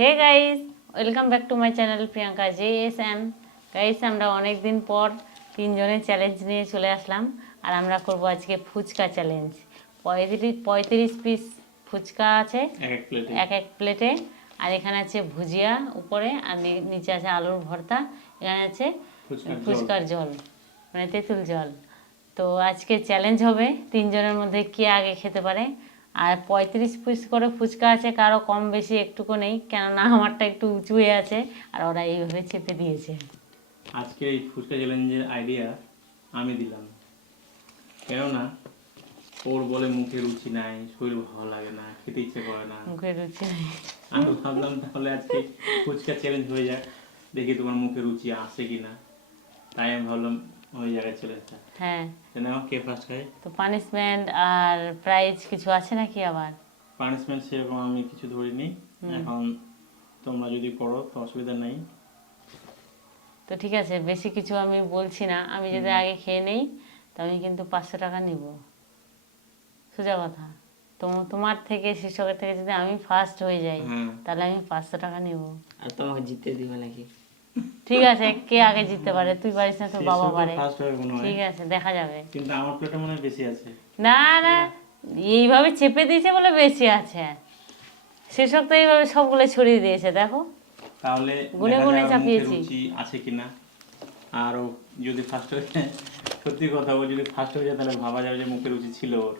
Hey guys, welcome back to my channel Priyanka JSM। Guys, আমরা অনেক দিন পর তিনজনের চ্যালেঞ্জ নিয়ে চলে আসলাম। আর আমরা করব আজকে ফুচকা চ্যালেঞ্জ। 35 পিস ফুচকা আছে এক এক প্লেটে। আর এখানে আছে ভুজিয়া উপরে, আর নিচে আছে আলুর ভর্তা। এখানে আছে ফুচকার জল, মানে তেঁতুল জল। তো আজকে চ্যালেঞ্জ হবে তিনজনের মধ্যে কে আগে খেতে পারে। আর 35 পিস করে ফুচকা আছে, কারো কম বেশি একটুকু নেই, কেননা আমারটা একটু উঁচু হয়ে আছে আর ওরা এইভাবে চেপে দিয়েছে। আজকে এই ফুচকা চ্যালেঞ্জের আইডিয়া আমি দিলাম, কেননা ওর বলে মুখে রুচি নাই, শরীর ভালো লাগে না, খেতে ইচ্ছে করে না, মুখে রুচি নাই। আমি ভাবলাম তাহলে আজকে ফুচকা চ্যালেঞ্জ হয়ে যাক, দেখি তোমার মুখে রুচি আসে কিনা। তাই আমি ভাবলাম হয়ে যাবে চ্যালেঞ্জটা। হ্যাঁ, কে ফার্স্ট খায়? তো পানিশমেন্ট আর প্রাইজ কিছু আছে নাকি? আবার পানিশমেন্ট সেরকম আমি কিছু ধরিনি, এখন তোমরা যদি করো তো অসুবিধা নেই। তো ঠিক আছে, বেশি কিছু আমি বলছি না। আমি যদি আগে খেয়ে নেই তো আমি কিন্তু 500 টাকা নিব, সোজা কথা। তোমার থেকে, শিক্ষকের থেকে যদি আমি ফার্স্ট হয়ে যাই তাহলে আমি 500 টাকা নিব। আর তোমাকে জিততে দিবে নাকি? ঠিক আছে, কে আগে জিততে পারে? তুই পারিস না, তোর বাবা পারে। ঠিক আছে, দেখা যাবে। কিন্তু আমার প্লেটে মনে হয় বেশি আছে। না না, এইভাবে চেপে দিয়েছে বলে বেশি আছে। শিক্ষক তো এইভাবে সবগুলো ছড়িয়ে দিয়েছে, দেখো। তাহলে গুনে গুনে চাপিয়েছি আছে কিনা। আর যদি ফার্স্ট হয়ে যায়, সত্যি কথা, ও যদি ফার্স্ট হয়ে যায় তাহলে ভাবা যাবে যে মুখের রুচি ছিল ওর।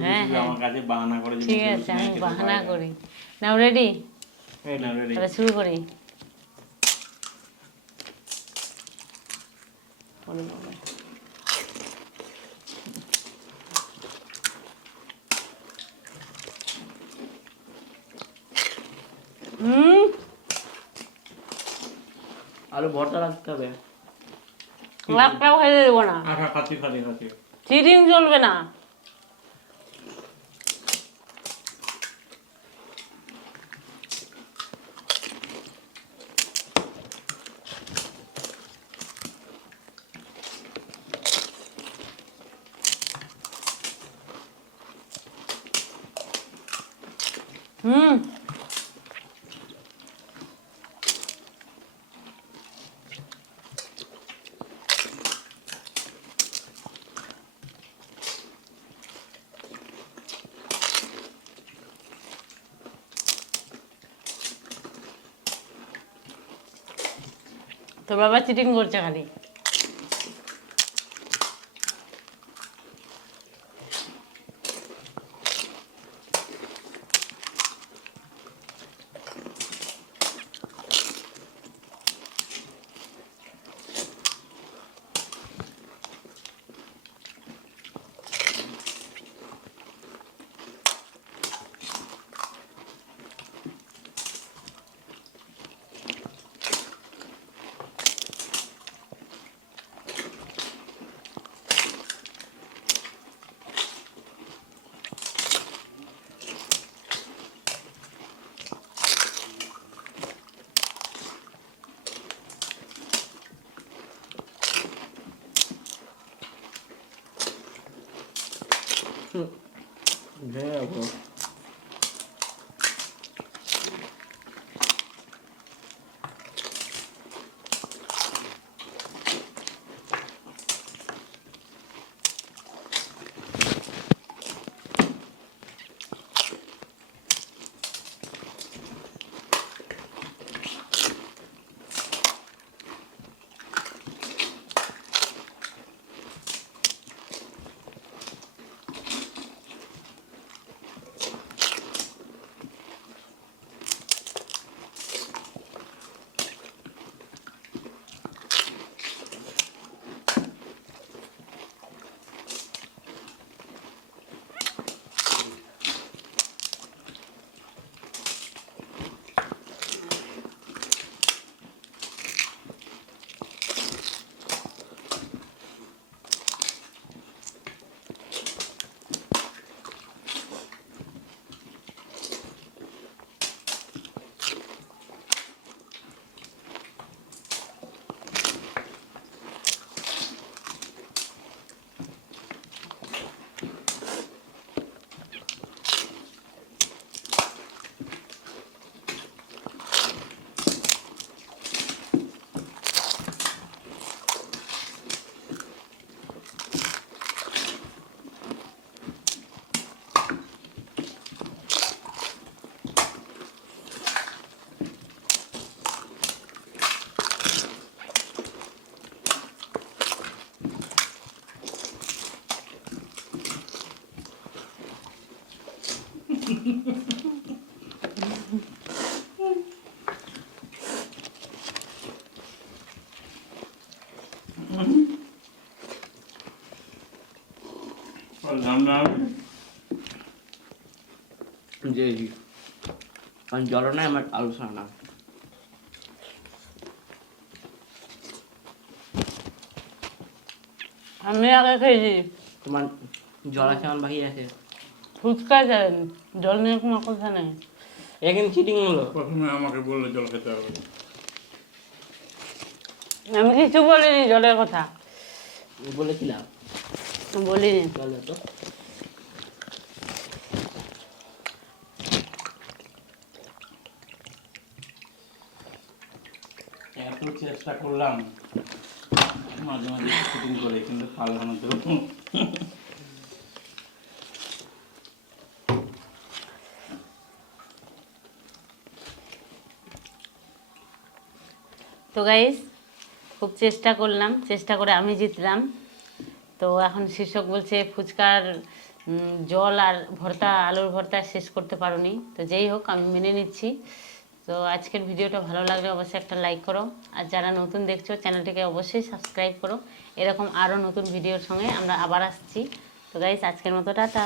হ্যাঁ হ্যাঁ, আমার কাছে বাহানা করে। ঠিক আছে, আমি বাহানা করি। নাও রেডি, তাহলে শুরু করি। আলু ভর্তা রাখতে হবে। লাভটাও হয়ে দেবো না, খাচ্ছি। চিটিং চলবে না। তোর বাবা চিটিং করছে খালি। নাম যে কারণ জল নাই আমার আলু ছাড়া না। আমি আগে খেয়েছি তোমার জল আছে আমার বাকি আছে। ফুচকা চ্যালেঞ্জ, জল নিয়ে কোনো কথা নেই। এটা কিন্তু চিটিং হলো। প্রথমে আমাকে বললে জল খেতে হবে। আমি কিছু বলিনি জলের কথা, বলেছিলাম বলিনি। জল তো এত চেষ্টা করলাম মাঝে মাঝে শুটিং করে, কিন্তু পারলাম না তো। তো গাইস, খুব চেষ্টা করলাম, চেষ্টা করে আমি জিতলাম। তো এখন শীর্ষক বলছে ফুচকার জল আর ভর্তা, আলুর ভর্তা শেষ করতে পারোনি। তো যেই হোক, আমি মেনে নিচ্ছি। তো আজকের ভিডিওটা ভালো লাগলে অবশ্যই একটা লাইক করো, আর যারা নতুন দেখছো চ্যানেলটিকে অবশ্যই সাবস্ক্রাইব করো। এরকম আরও নতুন ভিডিওর সঙ্গে আমরা আবার আসছি। তো গাইস, আজকের মতো টাটা।